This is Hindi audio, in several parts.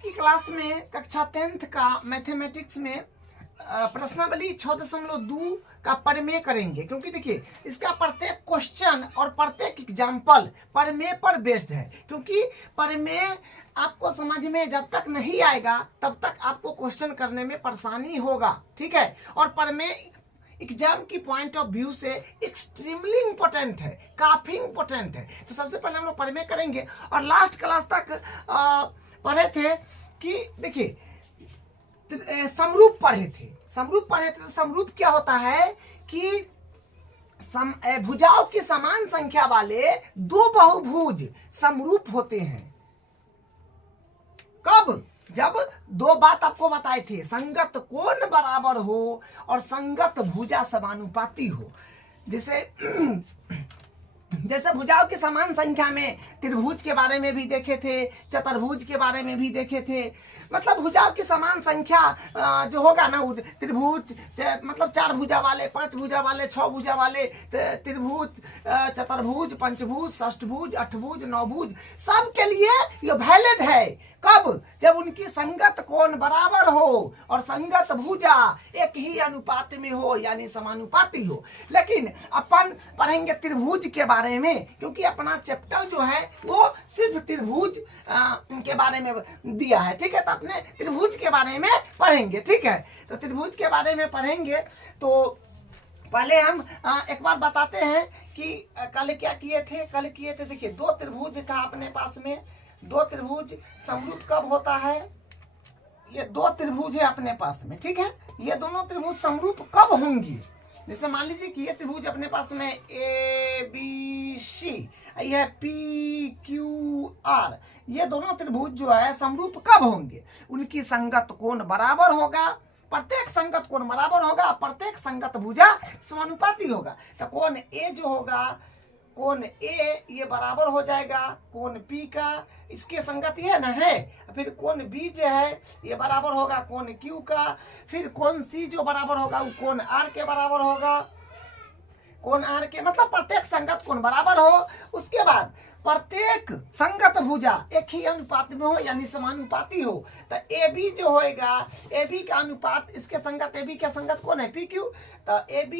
आज की क्लास में कक्षा 10th का मैथमेटिक्स में प्रश्नावली 6.2 का प्रमेय करेंगे, क्योंकि देखिए इसका प्रत्येक क्वेश्चन और प्रत्येक एग्जाम्पल प्रमेय पर बेस्ड है। क्योंकि प्रमेय आपको समझ में जब तक नहीं आएगा तब तक आपको क्वेश्चन करने में परेशानी होगा, ठीक है। और प्रमेय एग्जाम की पॉइंट ऑफ व्यू से एक्सट्रीमली इंपॉर्टेंट है, काफी इंपॉर्टेंट है। तो सबसे पहले हम लोग प्रमेय करेंगे। और लास्ट क्लास तक पढ़े थे कि देखिए समरूप पढ़े थे। तो समरूप क्या होता है कि भुजाओं की समान संख्या वाले दो बहुभुज समरूप होते हैं। कब? जब दो बात आपको बताए थे, संगत कोण बराबर हो और संगत भुजा समानुपाती हो। जैसे भुजाओं की समान संख्या में त्रिभुज के बारे में भी देखे थे, चतुर्भुज के बारे में भी देखे थे। मतलब भुजाओं की समान संख्या जो होगा ना, त्रिभुज मतलब 4 भुजा वाले, 5 भुजा वाले, 6 भुजा वाले त्रिभुज, चतुर्भुज, पंचभुज, षष्ठभुज, अष्टभुज, नवभुज, सबके लिए ये वैलिड है। कब? जब उनकी संगत कोण बराबर हो और संगत भुजा एक ही अनुपात में हो, यानी समानुपाती हो। लेकिन अपन पढ़ेंगे त्रिभुज के बारे में, क्योंकि अपना चैप्टर जो है वो सिर्फ त्रिभुज के बारे में दिया है, ठीक है। तो अपने त्रिभुज के बारे में पढ़ेंगे, ठीक है। तो त्रिभुज के बारे में पढ़ेंगे तो पहले हम एक बार बताते हैं कि कल क्या किए थे। देखिए दो त्रिभुज था अपने पास में। दो त्रिभुज समरूप कब होता है? ये दो त्रिभुज है अपने पास में, ठीक है। ये दोनों त्रिभुज समरूप कब होंगी? जैसे मान लीजिए कि ये त्रिभुज अपने पास में ABC, ये PQR, ये दोनों त्रिभुज जो है समरूप कब होंगे? उनकी संगत कोण बराबर होगा, प्रत्येक संगत कोण बराबर होगा, प्रत्येक संगत भुजा समानुपाती होगा। तो कोण A जो होगा, कोण A ये बराबर हो जाएगा कोण P का, इसके संगत ये ना है। फिर कोण B जो है ये बराबर होगा कोण Q का। फिर कोण C जो बराबर होगा वो कोण R के बराबर होगा। कोण R के मतलब प्रत्येक संगत कोण बराबर हो। उसके बाद प्रत्येक संगत भुजा एक ही अनुपात में हो, यानी समानुपाती हो। तो AB जो होएगा, AB का अनुपात इसके संगत, AB के संगत कौन है? PQ। तो AB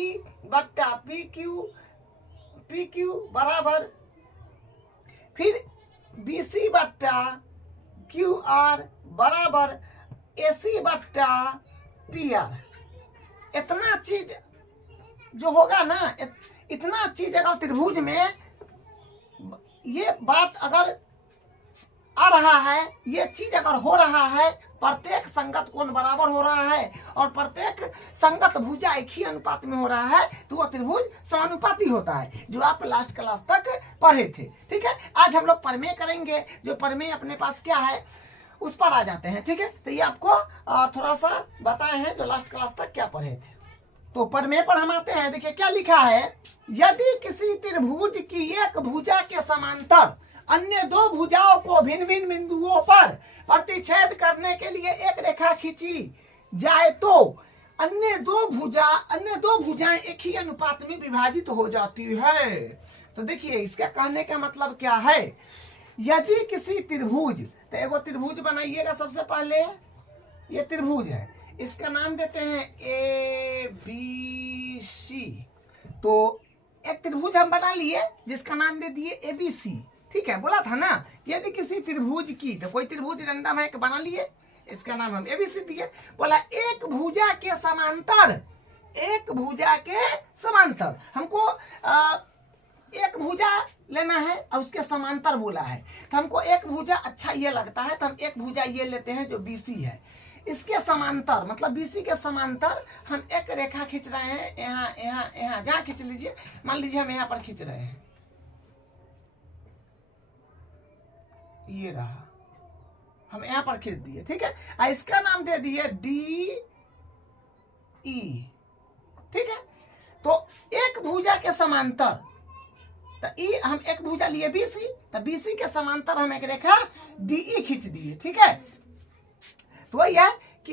बट्टा PQ बराबर फिर BC बट्टा QR बराबर AC बट्टा PR। इतना चीज जो होगा ना, इतना चीज अगर त्रिभुज में ये बात अगर आ रहा है, ये चीज अगर हो रहा है, प्रत्येक संगत कोण बराबर हो रहा है और प्रत्येक संगत भुजा एक ही अनुपात में हो रहा है, तो वो त्रिभुज समानुपाती होता है, जो आप लास्ट क्लास तक पढ़े थे, ठीक है। आज हम लोग प्रमेय करेंगे। जो प्रमेय अपने पास क्या है उस पर आ जाते हैं, ठीक है। तो ये आपको थोड़ा सा बताए हैं जो लास्ट क्लास तक क्या पढ़े थे। तो प्रमेय पर हम आते हैं। देखिए क्या लिखा है, यदि किसी त्रिभुज की एक भुजा के समांतर अन्य दो भुजाओं को भिन्न भिन्न बिंदुओं पर प्रतिच्छेद करने के लिए एक रेखा खींची जाए तो अन्य दो भुजाएं एक ही अनुपात में विभाजित हो जाती है। तो देखिए इसका कहने का मतलब क्या है, यदि किसी त्रिभुज, तो एगो त्रिभुज बनाइएगा। सबसे पहले ये त्रिभुज है, इसका नाम देते हैं ABC। तो एक त्रिभुज हम बना लिए जिसका नाम दे दिए ABC, ठीक है। बोला था ना यदि किसी त्रिभुज की, तो कोई त्रिभुज रैंडम है बना लिए, इसका नाम हम ABC दिए। बोला एक भुजा के समांतर हमको एक भुजा लेना है और उसके समांतर बोला है। तो हमको एक भुजा अच्छा ये लगता है, तो हम एक भुजा ये लेते हैं जो BC है। इसके समांतर मतलब BC के समांतर हम एक रेखा खींच रहे हैं, यहाँ जहाँ खींच लीजिए। मान लीजिए हम यहाँ पर खींच रहे हैं, ये रहा, हम यहाँ पर खींच दिए, ठीक है। इसका नाम दे दिए DE, ठीक है। तो एक भुजा के समांतर, तो E हम एक भुजा लिए BC, तो BC के समांतर हम एक रेखा DE खींच दिए, ठीक है। तो वही है कि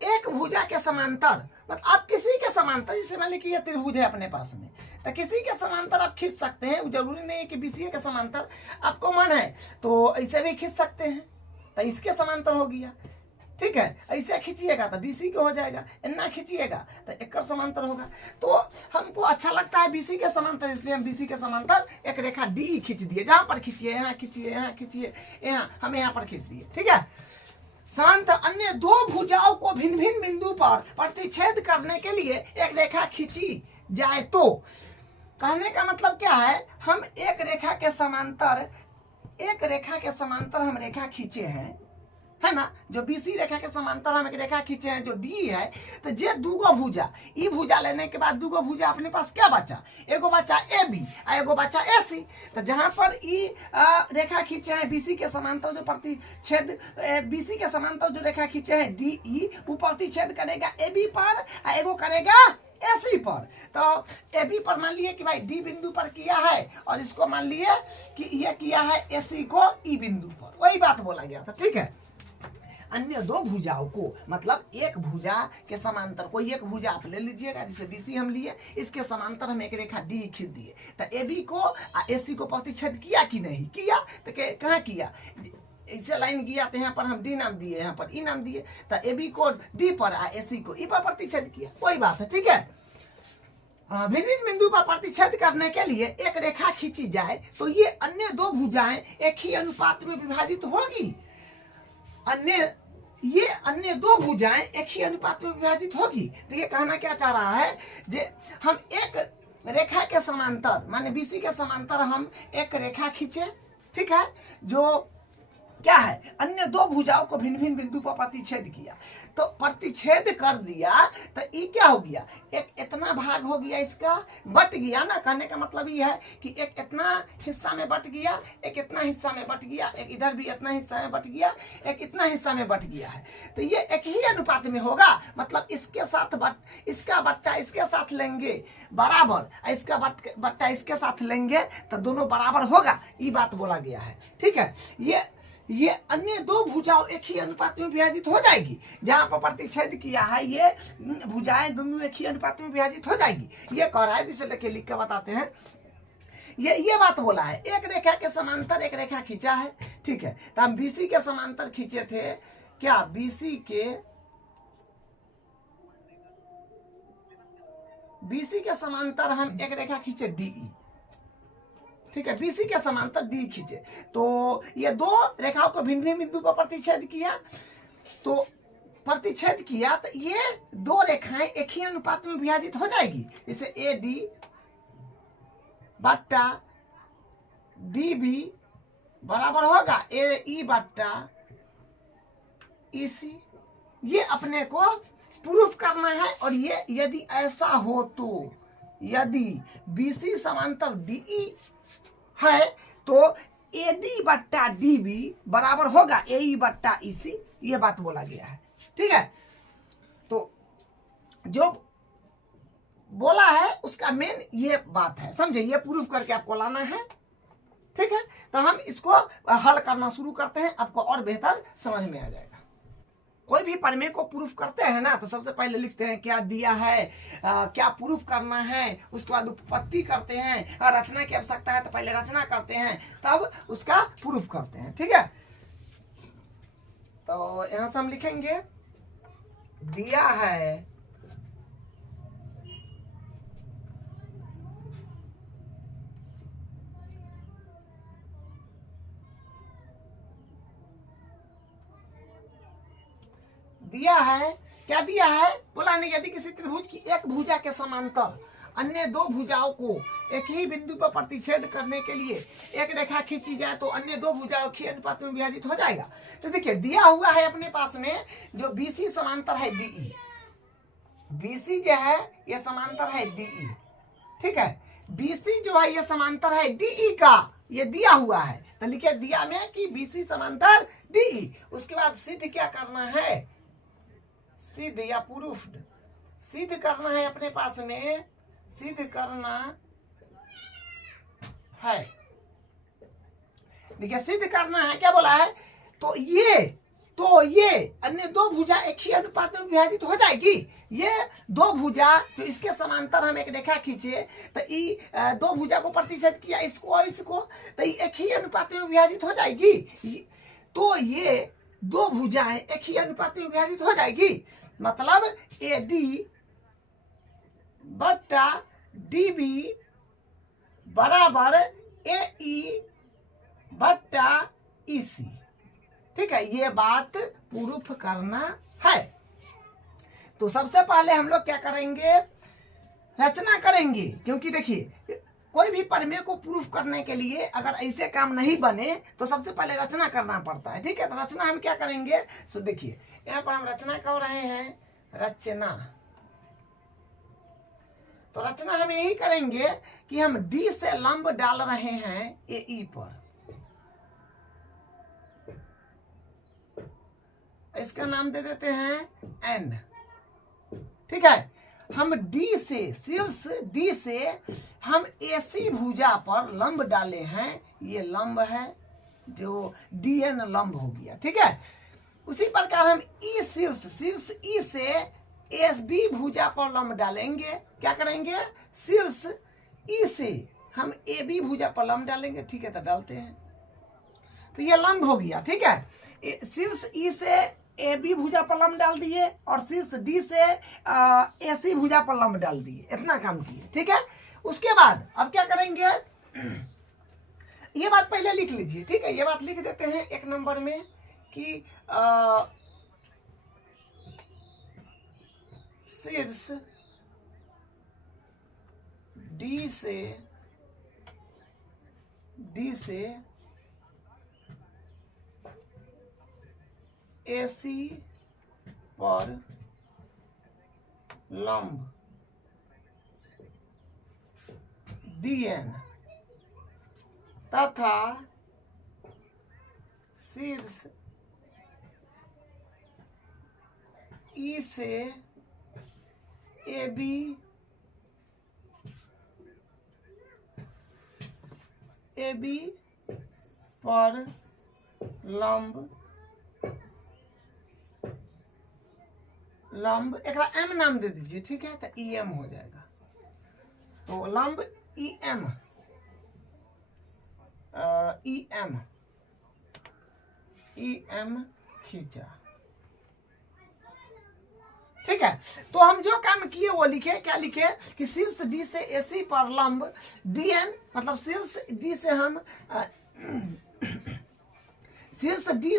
एक भुजा के समांतर मतलब आप किसी के समांतर, जैसे मान लीजिए ये त्रिभुज है अपने पास में, तो किसी के समांतर आप खींच सकते हैं। जरूरी नहीं है कि BC के समांतर आपको मन है तो ऐसे भी खींच सकते हैं। तो इसके समांतर हो गया। ठीक है, ऐसे खींचिएगा तो बीसी को हो जाएगा, इतना खींचिएगा तो एक समांतर होगा। तो हमको अच्छा लगता है बीसी के समांतर, इसलिए हम बीसी के समांतर एक रेखा डी खींच दिए। जहां पर खींचिए, यहाँ खींचिए, यहाँ खींचिए, यहाँ हम यहाँ पर खींच दिए। ठीक है, समांतर अन्य दो भुजाओं को भिन्न भिन्न बिंदु पर प्रतिच्छेद करने के लिए एक रेखा खींची जाए तो, कहने का मतलब क्या है, हम एक रेखा के समांतर हम रेखा खींचे हैं, है ना, जो बीसी रेखा के समांतर हम एक रेखा खींचे हैं जो डी है। तो जे दूगो भुजा, ई भुजा लेने के बाद दूगो भुजा अपने पास क्या बचा, एगो बचा ए बी और एगो बचा ए सी। तो जहां पर ई रेखा खींचे हैं बीसी के समांतर जो प्रतिच्छेद, बीसी के समांतर जो रेखा खींचे हैं डी ई, वो प्रतिच्छेद करेगा ए बी पर और एगो करेगा एसी पर। तो ए बी पर मान लिए कि भाई डी बिंदु पर किया है और इसको मान लिए कि ये किया है एसी को ई बिंदु पर, वही बात बोला गया था। ठीक है, अन्य दो भुजाओं को, मतलब एक भुजा के समांतर, कोई एक भुजा आप ले लीजिएगा, जैसे बीसी हम लिए, इसके समांतर हम एक रेखा डी खींच दिए। तो ए बी को एसी को प्रतिच्छेद किया कि नहीं किया, तो कहाँ किया, ऐसे लाइन किया तो यहाँ पर हम डी नाम दिए, यहाँ पर ई नाम दिए। तो ए बी को डी पर और एसी को ई पर प्रतिच्छेद किया, कोई बात है। ठीक है, भिन्न भिन्न बिंदु पर प्रतिच्छेद करने के लिए एक रेखा खींची जाए तो ये अन्य दो भुजाएं एक ही अनुपात में विभाजित होगी। अन्य दो भुजाएं एक ही अनुपात में विभाजित होगी। तो ये कहना क्या चाह रहा है, जे हम एक रेखा के समांतर, माने बीसी के समांतर हम एक रेखा खींचे, ठीक है, जो क्या है, अन्य दो भुजाओं को भिन्न भिन्न बिंदु पर प्रतिच्छेद किया। तो प्रतिच्छेद कर दिया तो ये क्या हो गया, एक इतना भाग हो गया, इसका बट गया ना। कहने का मतलब ये है कि एक इतना हिस्सा में बट गया, एक इतना हिस्सा में बट गया, एक इधर भी इतना हिस्सा में बट गया, एक इतना हिस्सा में बट गया है। तो ये एक ही अनुपात में होगा, मतलब इसके साथ इसका बट्टा इसके साथ लेंगे बराबर, इसका बट्टा इसके साथ लेंगे तो दोनों बराबर होगा, ये बात बोला गया है। ठीक है, ये अन्य दो भुजाओं एक ही अनुपात में विभाजित हो जाएगी। जहां पर प्रतिच्छेद किया है ये भुजाएं दोनों एक ही अनुपात में विभाजित हो जाएगी। ये कह रहा है, जिसे लेके लिख के बताते हैं। ये बात बोला है, एक रेखा के समांतर एक रेखा खींचा है। ठीक है, तो हम बीसी के समांतर खींचे थे, क्या बीसी के समांतर हम एक रेखा खींचे डीई। ठीक है, बीसी के समांतर डी खींचे, तो ये दो रेखाओं को भिन्न भिन्न बिंदु पर प्रतिच्छेद किया। तो प्रतिच्छेद किया तो ये दो रेखाएं एक ही अनुपात में विभाजित हो जाएगी। जैसे ए डी बट्टा डी बी बराबर होगा ए ई बट्टा ई सी। ये अपने को प्रूफ करना है। और ये यदि ऐसा हो तो, यदि बीसी समांतर डीई है तो एडी बट्टा डीबी बराबर होगा एई बट्टा ईसी, ये बात बोला गया है। ठीक है, तो जो बोला है उसका मेन ये बात है, समझे, ये प्रूफ करके आपको लाना है। ठीक है, तो हम इसको हल करना शुरू करते हैं, आपको और बेहतर समझ में आ जाएगा। कोई भी प्रमेय को प्रूफ करते हैं ना, तो सबसे पहले लिखते हैं क्या दिया है, क्या प्रूफ करना है, उसके बाद उत्पत्ति करते हैं, और रचना की आवश्यकता है तो पहले रचना करते हैं, तब उसका प्रूफ करते हैं। ठीक है, तो यहां से हम लिखेंगे दिया है क्या दिया है, बोला नहीं, यदि किसी त्रिभुज की एक भुजा के समांतर अन्य दो भुजाओं को एक ही बिंदु पर प्रतिच्छेद करने के लिए एक रेखा खींची जाए तो अन्य दो भुजाओं के अनुपात में विभाजित हो जाएगा। तो देखिए दिया हुआ है अपने पास में जो बीसी समांतर है डीई, बीसी जो है ये समांतर है डीई। ठीक है, बीसी जो है ये समांतर है डीई का, ये दिया हुआ है। तो लिखे दिया में कि बीसी समांतर डीई। उसके बाद सिद्ध क्या करना है, सिद्ध या प्रूफ्ड, सिद्ध करना है अपने पास में, सिद्ध करना है। देखिए सिद्ध करना है, क्या बोला है, तो ये अन्य दो भुजा एक ही अनुपात में विभाजित हो जाएगी। ये दो भुजा जो इसके समांतर हम एक रेखा खींचे तो दो भुजा को प्रतिच्छेद किया, इसको और इसको, तो एक ही अनुपात में विभाजित हो जाएगी। तो ये दो भुजाएं एक ही अनुपात में विभाजित हो जाएगी, मतलब AD बट्टा DB बराबर AE बट्टा EC। ठीक है, ये बात प्रूफ करना है। तो सबसे पहले हम लोग क्या करेंगे, रचना करेंगे, क्योंकि देखिए कोई भी प्रमेय को प्रूफ करने के लिए अगर ऐसे काम नहीं बने तो सबसे पहले रचना करना पड़ता है। ठीक है, तो रचना हम क्या करेंगे, सो देखिए यहाँ पर हम रचना कर रहे हैं, रचना। तो रचना हम यही करेंगे कि हम D से लंब डाल रहे हैं AE पर, इसका नाम दे देते हैं N। ठीक है, हम D से, शीर्ष D से हम AC भुजा पर लंब डाले हैं, ये लंब है जो DN लंब हो गया। ठीक है, उसी प्रकार हम E शीर्ष E से SB भुजा पर लंब डालेंगे। क्या करेंगे, शीर्ष E से हम AB भुजा पर लंब डालेंगे। ठीक है, तो डालते हैं, तो ये लंब हो गया। ठीक है, शीर्ष E से AB भुजा पर लंब डाल दिए और शीर्ष D से AC भुजा पर लंब डाल दिए, इतना काम किए। ठीक है, उसके बाद अब क्या करेंगे, ये बात पहले लिख लीजिए। ठीक है, ये बात लिख देते हैं एक नंबर में कि शीर्ष D से AC पर लंब DN तथा शीर्ष E से AB पर लंब एक M नाम दे दीजिए। ठीक है, तो EM हो जाएगा। तो लंब EM खींचा। ठीक है, तो हम जो काम किए वो लिखे, क्या लिखे कि शीर्ष D से AC पर लंब DN, मतलब शीर्ष D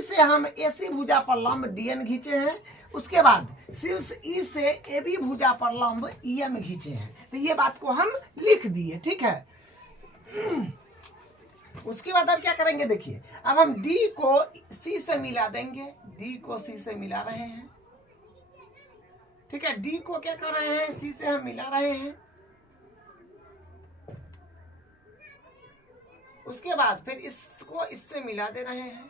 से हम AC भुजा पर लंब DN खींचे हैं। उसके बाद शीर्ष E से AB भुजा पर लंब EM खींचे हैं। तो ये बात को हम लिख दिए। ठीक है, उसके बाद अब क्या करेंगे, देखिए अब हम D को C से मिला देंगे, D को C से मिला रहे हैं। ठीक है, D को क्या कर रहे हैं, C से हम मिला रहे हैं। उसके बाद फिर इसको इससे मिला दे रहे हैं।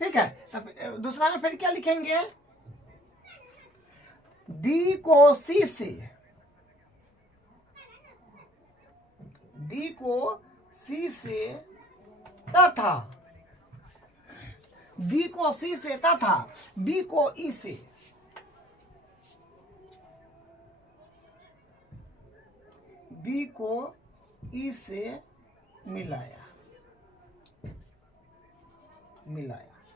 ठीक है, तब दूसरा में फिर क्या लिखेंगे, D को C तथा D को C से तथा B को E से मिलाया।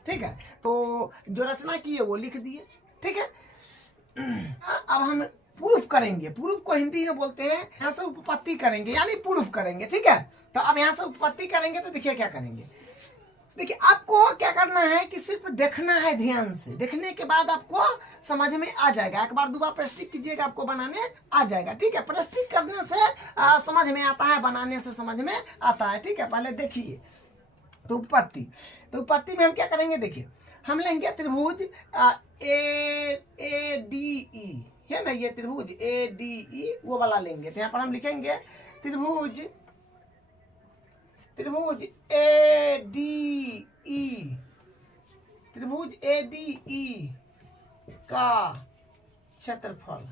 ठीक है, तो जो रचना की है वो लिख दिए। ठीक है, अब हम प्रूफ करेंगे। प्रूफ को हिंदी में बोलते हैं, यहाँ से उपपत्ति करेंगे यानी प्रूफ करेंगे। ठीक है, तो अब यहाँ से उपपत्ति करेंगे तो देखिए क्या करेंगे। देखिए आपको क्या करना है कि सिर्फ देखना है, ध्यान से देखने के बाद आपको समझ में आ जाएगा। एक बार दो बार प्रैक्टिस कीजिएगा, आपको बनाने आ जाएगा। ठीक है, प्रैक्टिस करने से समझ में आता है, बनाने से समझ में आता है। ठीक है, पहले देखिए तो उपपत्ति में हम क्या करेंगे, देखिए हम लेंगे त्रिभुज ADE है ना, ये त्रिभुज ADE वो वाला लेंगे। तो यहाँ पर हम लिखेंगे त्रिभुज ADE का क्षेत्रफल।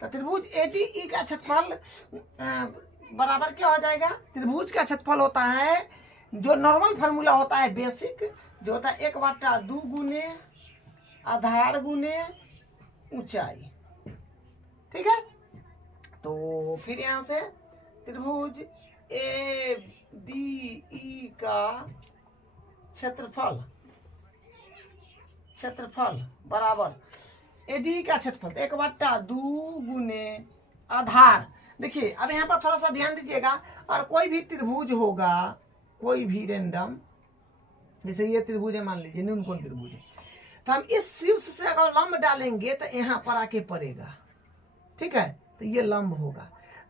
तो त्रिभुज ADE का क्षेत्रफल बराबर क्या हो जाएगा, त्रिभुज का क्षेत्रफल होता है, जो नॉर्मल फार्मूला होता है बेसिक, जो होता है 1/2 गुने आधार गुने ऊंचाई। ठीक है, तो फिर यहां से त्रिभुज डी ई का क्षेत्रफल बराबर AD का क्षेत्रफल, तो 1/2 गुने आधार। देखिए अब यहाँ पर थोड़ा सा ध्यान दीजिएगा, और कोई भी त्रिभुज होगा, कोई भी रेंडम, जैसे ये त्रिभुज है मान लीजिए, न्यूनकोण त्रिभुज है, तो हम इस शीर्ष से अगर लंब डालेंगे तो यहाँ पर आके पड़ेगा, ठीक है, तो ये लंब होगा।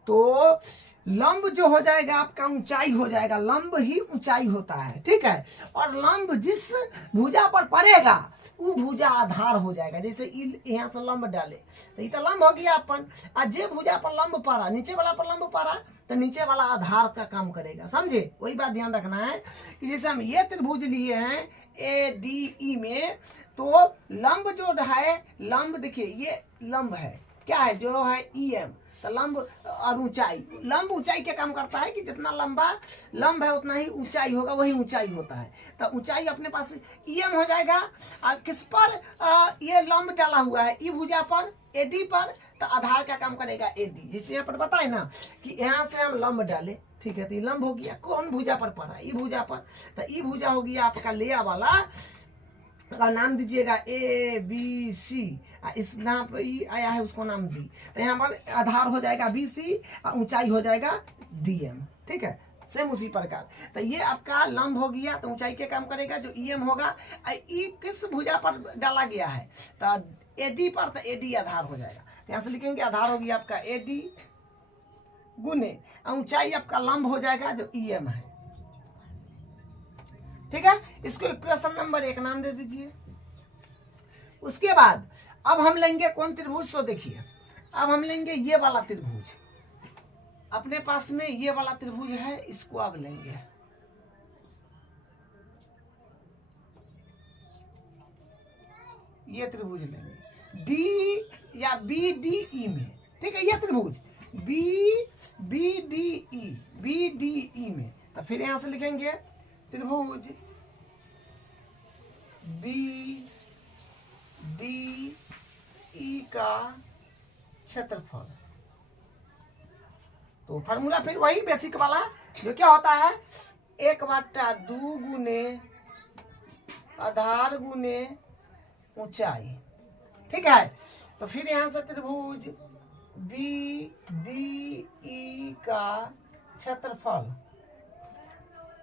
तो लंब जो हो जाएगा आपका ऊंचाई हो जाएगा, लंब ही ऊंचाई होता है, ठीक है। और लंब जिस भुजा पर पड़ेगा वो भुजा आधार हो जाएगा। जैसे यहाँ से लंब डाले तो ये तो लंब हो गया अपन, और जे भुजा पर लंब पड़ा, नीचे वाला पर लंब पड़ा, तो नीचे वाला आधार का काम करेगा, समझे। वही बात ध्यान रखना है कि जैसे हम ये त्रिभुज लिए हैं ADE में, तो लंब जो है, लंब देखिए ये लंब है, क्या है जो है EM, तो लंब और ऊंचाई, लंब ऊंचाई क्या काम करता है कि जितना लंबा लंब है उतना ही ऊंचाई होगा, वही ऊंचाई होता है। तो ऊंचाई अपने पास EM हो जाएगा। और किस पर ये लंब डाला हुआ है, ई भुजा पर, AD पर, तो आधार का काम करेगा AD। जैसे यहाँ पर बताए ना कि यहाँ से हम लंब डाले, ठीक है, तो ये लंब हो गया, कौन भुजा पर पड़ा, ई भुजा पर, तो ई भुजा हो गया आपका लेया वाला, का नाम दीजिएगा ABC, इस नाम पर आया है उसको नाम D, तो यहाँ पर आधार हो जाएगा BC और ऊंचाई हो जाएगा DM, ठीक है। सेम उसी प्रकार, तो ये आपका लंब हो गया, तो ऊंचाई के काम करेगा जो EM होगा। ई किस भुजा पर डाला गया है, तो AD पर, तो AD आधार हो जाएगा। यहाँ से लिखेंगे आधार हो गया आपका AD गुने ऊंचाई आपका लंब हो जाएगा जो EM है, ठीक है। इसको इक्वेशन नंबर 1 नाम दे दीजिए। उसके बाद अब हम लेंगे कौन त्रिभुज, तो देखिए अब हम लेंगे ये वाला त्रिभुज, अपने पास में ये वाला त्रिभुज है, इसको अब लेंगे, ये त्रिभुज लेंगे D या BDE में, ठीक है, ये त्रिभुज BDE में, तो फिर यहां से लिखेंगे त्रिभुज BDE का क्षेत्रफल। तो फार्मूला फिर वही बेसिक वाला जो क्या होता है, 1/2 गुने आधार गुने ऊंचाई, ठीक है। तो फिर यहां से त्रिभुज BDE का क्षेत्रफल,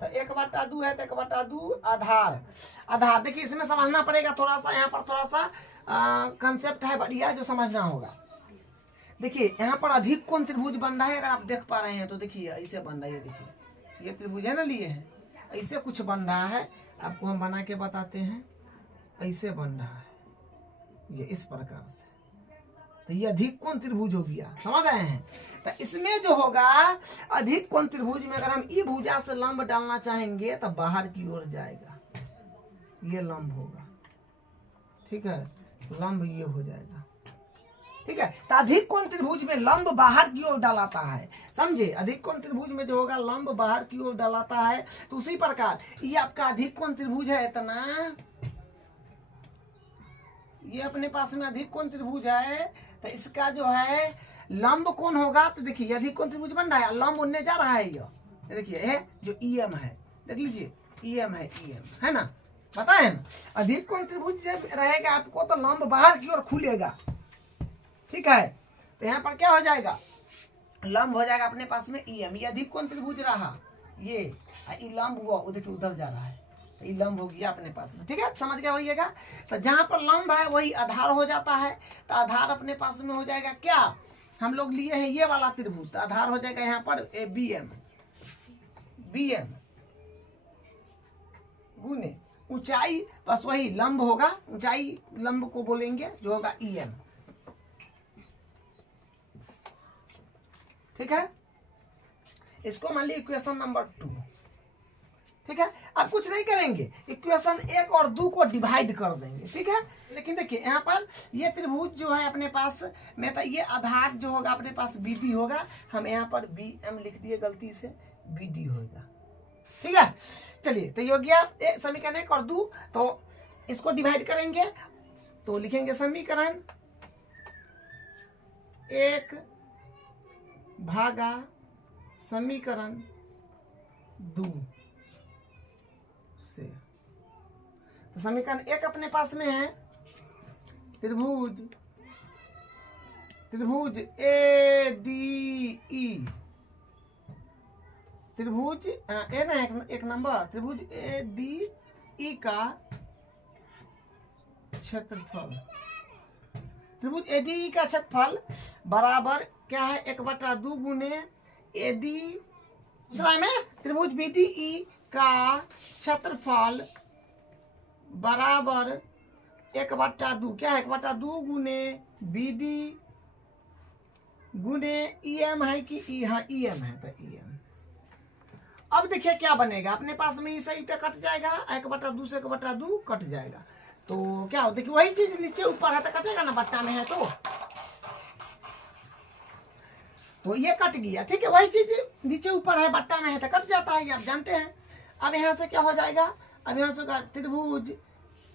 तो 1/2 है, तो 1/2 आधार। देखिए इसमें समझना पड़ेगा थोड़ा सा, यहाँ पर थोड़ा सा कंसेप्ट है बढ़िया जो समझना होगा। देखिए यहाँ पर अधिक कोण त्रिभुज बन रहा है, अगर आप देख पा रहे हैं तो देखिए ऐसे बन रहा है, ये देखिए ये त्रिभुज है ना लिए है, ऐसे कुछ बन रहा है, आपको हम बना के बताते हैं, ऐसे बन रहा है ये इस प्रकार से, तो ये अधिक कोण त्रिभुज हो गया, समझ रहे हैं। तो इसमें जो होगा अधिक कोण त्रिभुज में अगर हम ई भुजा से लंब डालना चाहेंगे तो बाहर की ओर जाएगा, ये लंब होगा, ठीक है, लंब ये हो जाएगा, ठीक है। तो अधिक कोण त्रिभुज में लंब बाहर की ओर डालाता है, समझे। अधिक कोण त्रिभुज में जो होगा लंब बाहर की ओर डालाता है। तो उसी प्रकार ये आपका अधिक कोण त्रिभुज है इतना, ये अपने पास में अधिक कोण त्रिभुज है, तो इसका जो है लंब कौन होगा, तो देखिए अधिक कोण त्रिभुज बन रहा है, लंब उनने जा रहा है, ये देखिए है जो EM है, देख लीजिए EM है ना, पता है ना। अधिक कोण त्रिभुज जब रहेगा आपको तो लंब बाहर की ओर खुलेगा, ठीक है। तो यहाँ पर क्या हो जाएगा, लंब हो जाएगा अपने पास में EM, ये अधिक कोण त्रिभुज रहा, ये लंब हुआ, वो देखिए उधर जा रहा है, तो ये लंब हो गया अपने पास में, ठीक है, समझ गया होइएगा। तो जहां पर लंब है वही आधार हो जाता है, तो आधार अपने पास में हो जाएगा क्या, हम लोग लिए हैं ये वाला त्रिभुज, तो आधार हो जाएगा यहाँ पर BM गुने ऊंचाई, बस वही लंब होगा, ऊंचाई लंब को बोलेंगे जो होगा EM, ठीक है। इसको मान लीजिए इक्वेशन नंबर 2, ठीक है। अब कुछ नहीं करेंगे, इक्वेशन 1 और 2 को डिवाइड कर देंगे, ठीक है। लेकिन देखिए यहाँ पर ये त्रिभुज जो है अपने पास में, तो ये आधार जो होगा अपने पास BD होगा, हम यहाँ पर BM लिख दिए गलती से, BD होगा, ठीक है। चलिए तो ये हो गया समीकरण 1 और 2, तो इसको डिवाइड करेंगे, तो लिखेंगे समीकरण 1 भागा समीकरण दू से। तो समीकरण एक अपने पास में है त्रिभुज ए डी ई, त्रिभुज ए ना एक नंबर, त्रिभुज ए डी ई का क्षेत्रफल, त्रिभुज ए डी ई का क्षेत्रफल बराबर क्या है, 1/2 गुने ए डी, दूसरा में त्रिभुज बी डी ई का क्षेत्रफल बराबर 1/2 क्या है, 1/2 गुने बी डी गुने ई एम है कि ई, हाँ ई एम है, तो ई एम। अब देखिए क्या बनेगा, अपने पास में ही सही तो कट जाएगा, 1/2 से 1/2 कट जाएगा, तो क्या हो, देखिए वही चीज नीचे ऊपर है तो कटेगा ना, बट्टा में है तो ये कट गया, ठीक है, वही चीज नीचे ऊपर है बट्टा में है तो कट जाता है, ये आप जानते हैं। अब यहाँ से क्या हो जाएगा, अब यहाँ से होगा त्रिभुज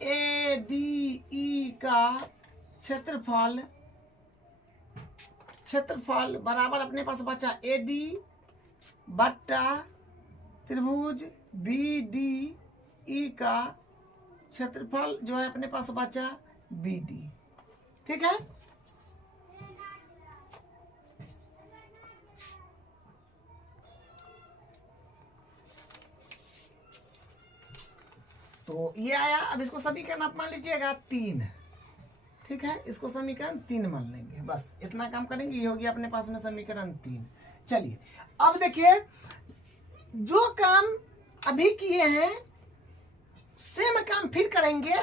ए डी ई का क्षेत्रफल बराबर अपने पास बचा ए डी बट्टा त्रिभुज बी डी ई का क्षेत्रफल जो है अपने पास बचा बी डी, ठीक है। तो ये आया, अब इसको समीकरण आप मान लीजिएगा 3, ठीक है, इसको समीकरण 3 मान लेंगे, बस इतना काम करेंगे, ये हो गया अपने पास में समीकरण 3। चलिए अब देखिए, जो काम अभी किए हैं सेम काम फिर करेंगे,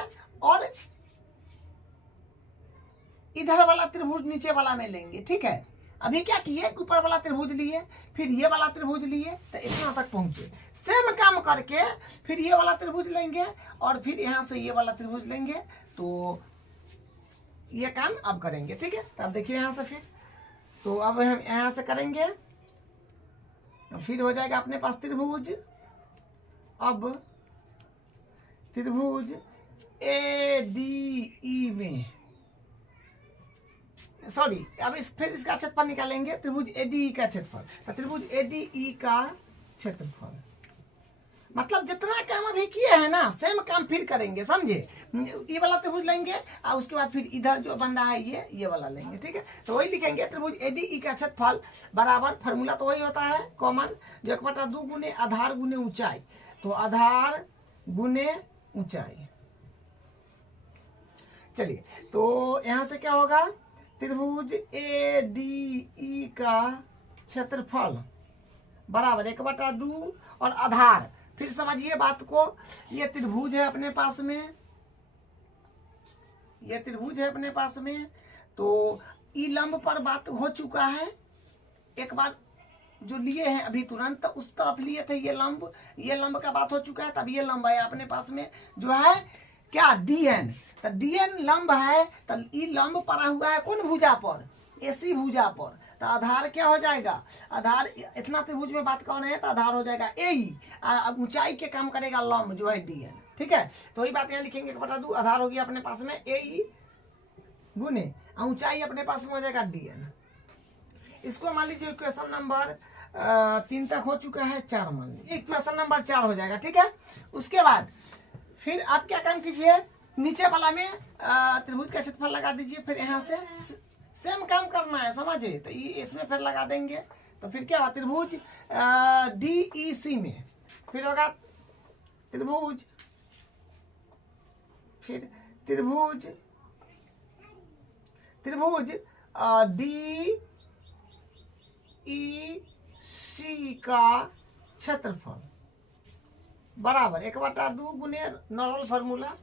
और इधर वाला त्रिभुज नीचे वाला में लेंगे, ठीक है। अभी क्या किए, ऊपर वाला त्रिभुज लिए, फिर ये वाला त्रिभुज लिए, तो इतना तक पहुंचे, सेम काम करके फिर ये वाला त्रिभुज लेंगे और फिर यहाँ से ये वाला त्रिभुज लेंगे, तो ये काम अब करेंगे, ठीक है। तो अब देखिए यहाँ से फिर, तो अब हम यहाँ से करेंगे, फिर हो जाएगा अपने पास त्रिभुज, अब त्रिभुज ए डी ई में, सॉरी, अब फिर इसका क्षेत्रफल निकालेंगे, त्रिभुज ए डी ई का क्षेत्रफल, तो त्रिभुज ए डी ई का क्षेत्रफल मतलब जितना काम अभी किए हैं ना सेम काम फिर करेंगे, समझे। ये वाला त्रिभुज लेंगे और उसके बाद फिर इधर जो बन रहा है ये वाला लेंगे, ठीक है। तो वही लिखेंगे, त्रिभुज ए डी ई का क्षेत्रफल बराबर, फार्मूला तो वही होता है कॉमन, जो 1/2 गुने आधार गुने ऊंचाई, तो आधार गुने ऊंचाई। चलिए, तो यहां से क्या होगा, त्रिभुज ए डी ई का क्षेत्रफल बराबर 1/2 और आधार, फिर समझिए बात को, ये त्रिभुज है अपने पास में, ये त्रिभुज है अपने पास में, तो ई लंब पर बात हो चुका है, एक बार जो लिए हैं अभी तुरंत उस तरफ लिए थे, ये लंब का बात हो चुका है, तब ये लंब है अपने पास में जो है क्या, डी एन, तो डी एन लंब है, तो ई लंब पड़ा हुआ है कौन भुजा पर, एसी भुजा पर, तो आधार क्या हो जाएगा, आधार इतना त्रिभुज में बात कौन है, तो आधार हो जाएगा ए ई, ऊंचाई के काम करेगा लंब जो है डी एन, ठीक है। तो वही बात यहाँ लिखेंगे, 1/2 आधार हो गया अपने पास में ए ई गुने ऊंचाई अपने पास में हो जाएगा डी एन। इसको मान लीजिए क्वेश्चन नंबर 3 तक हो चुका है, 4 मान लीजिए, क्वेश्चन नंबर 4 हो जाएगा, ठीक है। उसके बाद फिर आप क्या काम कीजिए, नीचे वाला में त्रिभुज का क्षेत्रफल लगा दीजिए, फिर यहाँ से सेम काम करना है, समझे, तो ये इसमें फिर लगा देंगे, तो फिर क्या हुआ, त्रिभुज डी ई सी में फिर होगा त्रिभुज, फिर त्रिभुज डी ई सी का क्षेत्रफल बराबर 1/2 गुने नॉर्मल फार्मूला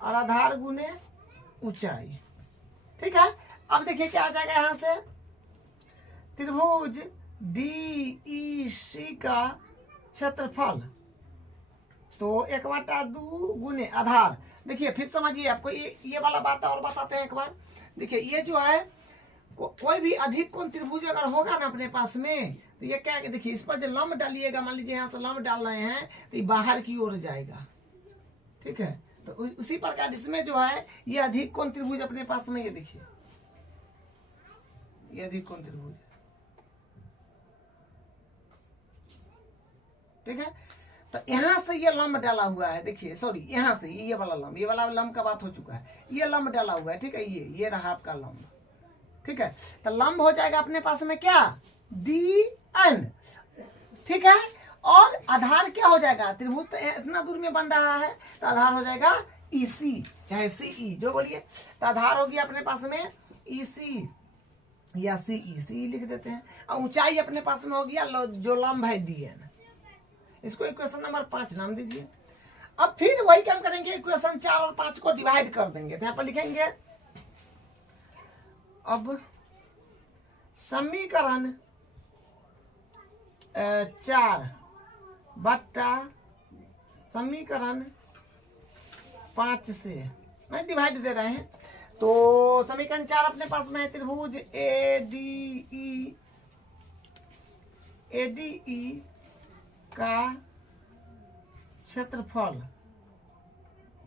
और आधार गुने ऊंचाई, ठीक है। अब देखिए क्या आ जाएगा, यहां से त्रिभुज डी ई सी का क्षेत्रफल, तो 1/2 गुने आधार, देखिए फिर समझिए, आपको ये वाला बात और बताते हैं एक बार। देखिए ये जो है कोई भी अधिक कोण त्रिभुज अगर होगा ना अपने पास में, तो ये क्या, देखिए इस पर जो लंब डालिएगा, मान लीजिए यहाँ से लंब डाल रहे हैं तो ये बाहर की ओर जाएगा, ठीक है। तो उसी प्रकार इसमें जो है ये अधिक कोण त्रिभुज अपने पास में, ये देखिए ये अधिक कोण त्रिभुज, ठीक है। तो यहाँ से ये लंब डाला हुआ है, देखिए सॉरी यहाँ से ये वाला लंब, ये वाला लंब का बात हो चुका है, ये लंब डाला हुआ है, ठीक है। ये रहा आपका लंब, ठीक है। तो लंब हो जाएगा अपने पास में क्या, DN, ठीक है। और आधार क्या हो जाएगा, त्रिभुज तो इतना दूर में बन रहा है तो आधार हो जाएगा EC चाहे CE जो बोलिए। तो आधार होगी अपने पास में EC या CE लिख देते हैं। और ऊंचाई अपने पास में हो गया जो लंब है DN। इसको इक्वेशन नंबर 5 नाम दीजिए। अब फिर वही काम करेंगे, इक्वेशन 4 और 5 को डिवाइड कर देंगे। तो यहाँ पर लिखेंगे अब समीकरण 4 बट्टा समीकरण 5 से मैं डिवाइड दे रहे हैं। तो समीकरण 4 अपने पास में है त्रिभुज ADE का क्षेत्रफल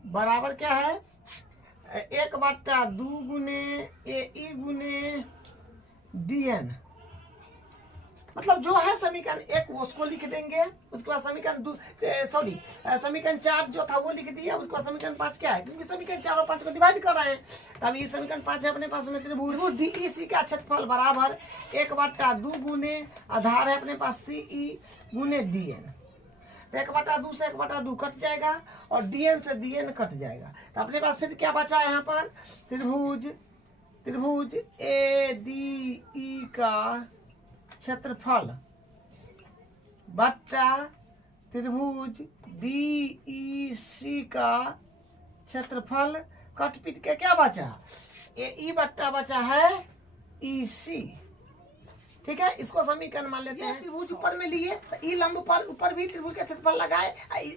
बराबर क्या है, 1/2 गुने AE गुने DN। मतलब जो है समीकरण 1 वो उसको लिख देंगे, उसके बाद समीकरण 4 जो था वो लिख दिया, उसके बाद समीकरण 5 क्या है, क्योंकि समीकरण 4 और 5 को डिवाइड कर रहे हैं। तब ये समीकरण 5 है अपने पास में त्रिभुज DEC का क्षेत्रफल बराबर 1/2 गुने आधार है अपने पास CE गुने DN। तो 1/2 से 1/2 कट जाएगा और DN से DN कट जाएगा। तो अपने पास फिर क्या बचा है यहाँ पर, त्रिभुज ADE का क्षेत्रफल बट्टा त्रिभुज DEC का क्षेत्रफल, कट पीट के क्या बचा, AE बट्टा बचा है EC, ठीक है। इसको समीकरण मान लेते हैं। त्रिभुज ऊपर में लिए तो ई लंब पर ऊपर भी त्रिभुज का क्षेत्रफल लगाए,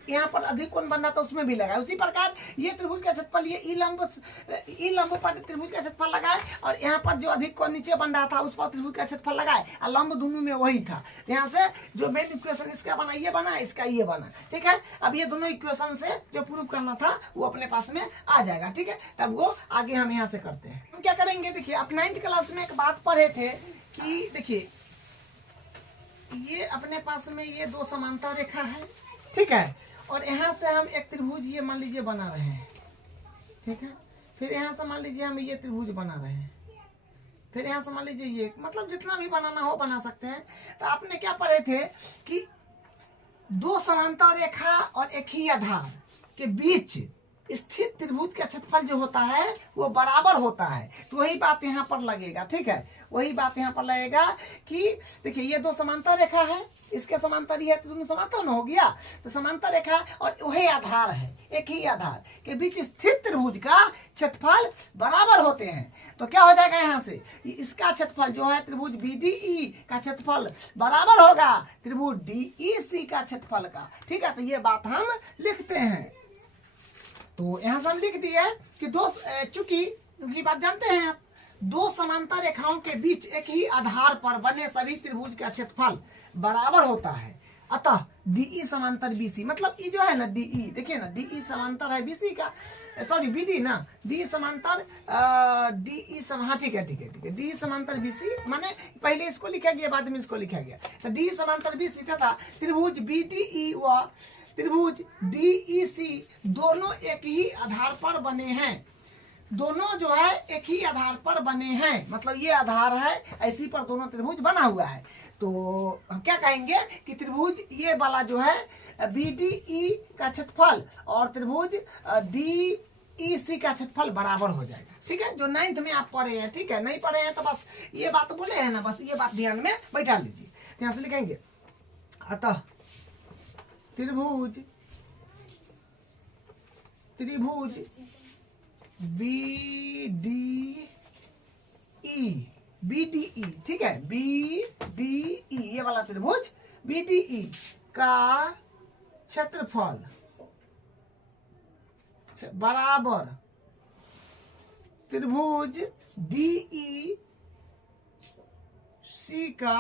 यहाँ पर अधिक कोण बन रहा था उसमें भी लगाए। उसी प्रकार ये त्रिभुज का क्षेत्रफल, ये ई लंब पर त्रिभुज का क्षेत्रफल लगाए, और यहाँ पर जो अधिक कोण नीचे बन रहा था उस पर त्रिभुज का क्षेत्रफल लगाए, और लंब दोनों में वही था। यहाँ से जो मेन इक्वेशन इसका बना, ये बना, इसका ये बना, ठीक है। अब ये दोनों इक्वेशन से जो प्रूव करना था वो अपने पास में आ जाएगा, ठीक है। तब वो आगे हम यहाँ से करते हैं। हम क्या करेंगे, देखिए आप 9th क्लास में एक बात पढ़े थे कि देखिए ये अपने पास में ये 2 समांतर रेखा है, ठीक है। और यहाँ से हम एक त्रिभुज ये मान लीजिए बना रहे हैं, ठीक है। फिर यहाँ से मान लीजिए हम ये त्रिभुज बना रहे हैं, फिर यहाँ से मान लीजिए ये, मतलब जितना भी बनाना हो बना सकते हैं। तो आपने क्या पढ़े थे कि 2 समांतर रेखा और एक ही आधार के बीच स्थित त्रिभुज का क्षेत्रफल जो होता है वो बराबर होता है। तो वही बात यहाँ पर लगेगा, ठीक है। वही बात यहाँ पर लगेगा कि देखिए ये 2 समांतर रेखा है, इसके समांतर ही है तो दोनों समांतर न हो गया। तो समांतर रेखा और वही आधार है, एक ही आधार के बीच स्थित त्रिभुज का क्षेत्रफल बराबर होते हैं। तो क्या हो जाएगा यहाँ से, इसका क्षेत्रफल जो है त्रिभुज BDE का क्षेत्रफल बराबर होगा त्रिभुज DEC का क्षेत्रफल का, ठीक है। तो ये बात हम लिखते हैं। तो यहाँ से हम लिख दिए कि चूंकि बात जानते हैं आप, 2 समांतर रेखाओं के बीच एक ही आधार पर बने सभी त्रिभुज का क्षेत्रफल बराबर होता है। अतः DE समांतर BC, मतलब ये जो है ना DE, देखिए ना DE समांतर है BC का, सॉरी BD ना, DE समांतर DE हाँ ठीक है DE समांतर BC, माने पहले इसको लिखा गया बाद में इसको लिखा गया। तो DE समांतर BC तथा त्रिभुज BDE व त्रिभुज DEC दोनों एक ही आधार पर बने हैं। दोनों जो है एक ही आधार पर बने हैं, मतलब ये आधार है, ऐसी पर दोनों त्रिभुज बना हुआ है। तो हम क्या कहेंगे कि त्रिभुज ये वाला जो है BDE का क्षेत्रफल और त्रिभुज DEC का क्षेत्रफल बराबर हो जाएगा, ठीक है। जो 9th में आप पढ़े हैं, ठीक है। नहीं पढ़े हैं तो बस ये बात बोले हैं ना, बस ये बात ध्यान में बैठा लीजिए। यहाँ से लिखेंगे अतः त्रिभुज BDE, ठीक है, BDE ये वाला त्रिभुज BDE का क्षेत्रफल बराबर त्रिभुज DEC का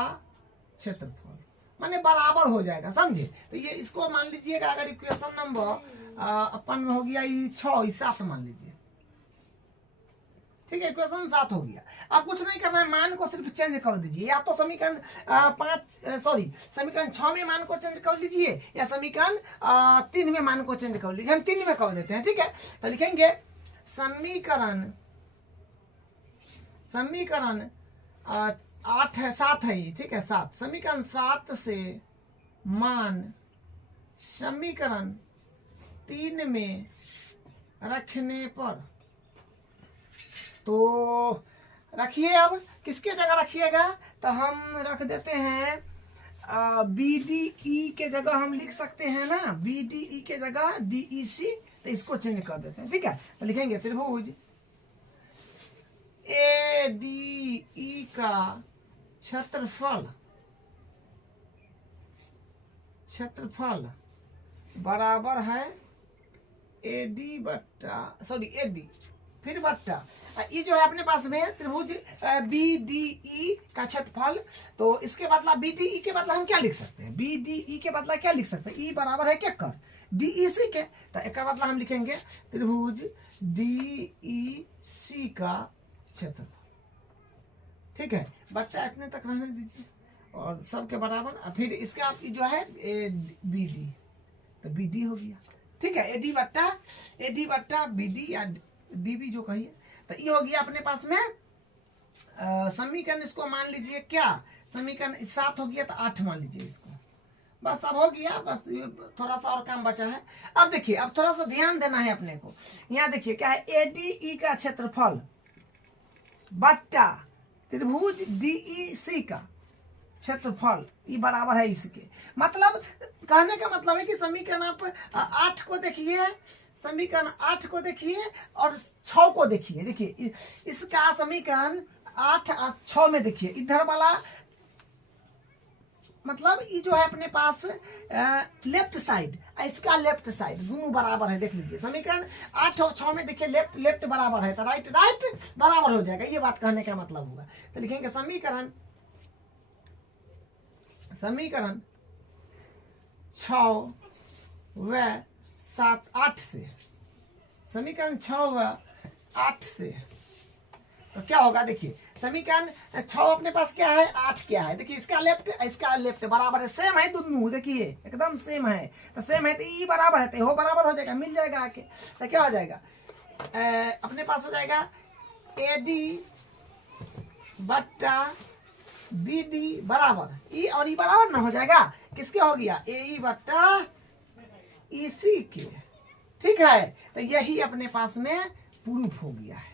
क्षेत्रफल, माने बराबर हो जाएगा, समझे। तो ये इसको मान लीजिएगा, अगर इक्वेशन नंबर अपन में हो गया 6 7 मान लीजिए, ठीक है, इक्वेशन 7 हो गया। अब कुछ नहीं करना है, मान को सिर्फ चेंज कर दीजिए, या तो समीकरण समीकरण 6 में मान को चेंज कर लीजिए, या समीकरण 3 में मान को चेंज कर लीजिए। हम 3 में कर देते हैं, ठीक है। तो लिखेंगे समीकरण 8 है, 7 है ये, ठीक है, 7। समीकरण 7 से मान समीकरण 3 में रखने पर, तो रखिए। अब किसके जगह रखिएगा, तो हम रख देते हैं BDE के जगह हम लिख सकते हैं ना, BDE के जगह DEC, तो इसको चेंज कर देते हैं, ठीक है। तो लिखेंगे त्रिभुज ADE का क्षेत्रफल बराबर है AD फिर बट्टा ये जो है अपने पास में त्रिभुज BDE का क्षेत्रफल। तो इसके बदला BDE के बदला हम क्या लिख सकते हैं, BDE के बदला क्या लिख सकते हैं, E बराबर है क्या कर DEC के, तो एक बदला हम लिखेंगे त्रिभुज DEC का क्षेत्रफल, ठीक है। बट्टा इतने तक रहने दीजिए और सबके बराबर। फिर इसका आप जो है BD, तो BD हो गया, ठीक है। AD बट्टा BD या DB जो कहिए, तो ये हो गया अपने पास में समीकरण। इसको मान लीजिए क्या, समीकरण 7 हो गया, तो 8 मान लीजिए इसको, बस अब हो गया। बस थोड़ा सा और काम बचा है। अब देखिए, अब थोड़ा सा ध्यान देना है अपने को। यहाँ देखिए क्या है, ADE का क्षेत्रफल बट्टा त्रिभुज DEC का क्षेत्रफल, ये बराबर है इसके। मतलब कहने का मतलब है कि समीकरण आप 8 को देखिए, समीकरण 8 को देखिए और 6 को देखिए। देखिए इसका समीकरण 8 और 6 में देखिए, इधर वाला मतलब ये जो है अपने पास लेफ्ट साइड, इसका लेफ्ट साइड, दोनों बराबर है। देख लीजिए समीकरण 8 और 6 में देखिए लेफ्ट बराबर है, तो राइट बराबर हो जाएगा, ये बात कहने का मतलब हुआ। तो लिखेंगे समीकरण 6 व 7 8 से, समीकरण 6 व 8 से, तो क्या होगा। देखिए समीकरण 6 अपने पास क्या है, 8 क्या है। देखिए इसका लेफ्ट बराबर है, सेम है दोनों, देखिए एकदम सेम है। तो सेम है तो ये बराबर है, तो वो बराबर हो जाएगा, मिल जाएगा आके। तो क्या हो जाएगा, अपने पास हो जाएगा AD बट्टा BD बराबर E और E बराबर ना हो जाएगा, किसके हो गया, AE बट्टा EC के, ठीक है। तो यही अपने पास में प्रूफ हो गया है।